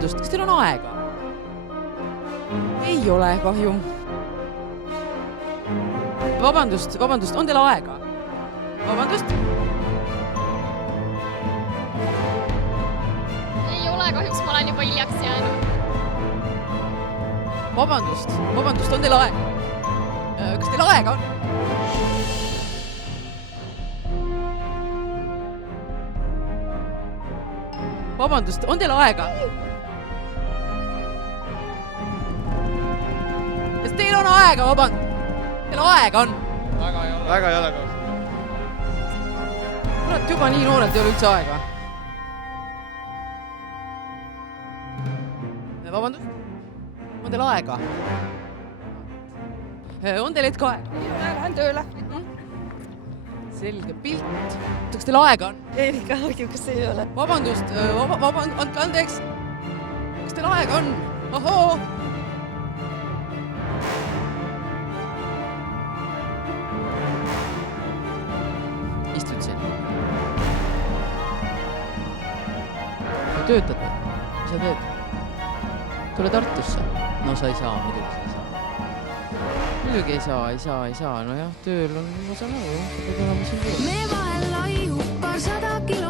Vabandust, kas teil on aega? Ei ole, kahju. Vabandust, on teil aega? Vabandust? Ei ole, kahjuks ma olen juba hiljaks jäänud. Vabandust, on teil aega? Kas teil aega on? Vabandust, on teil aega? Kas teil on aega, vabandust? Teil aega on? Väga ei ole. Kurat, juba nii noorelt ei ole üldse aega. Vabandust? On teil aega? On teil hetk aega? Lähen tööle. Selge pilt. Kas teil aega on? Ei, kahjuks ei ole. Vabandust, andke andeks. Kas teil aega on? Ohoo! Istud siin. Töötad või? Mis sa teed? Tule Tartusse. No sa ei saa, muidugi sa ei saa. Muidugi ei saa. No jah, tööl on, ma saan aru, sa pead olema siin tööl. Me vahel laiub 200 kilo.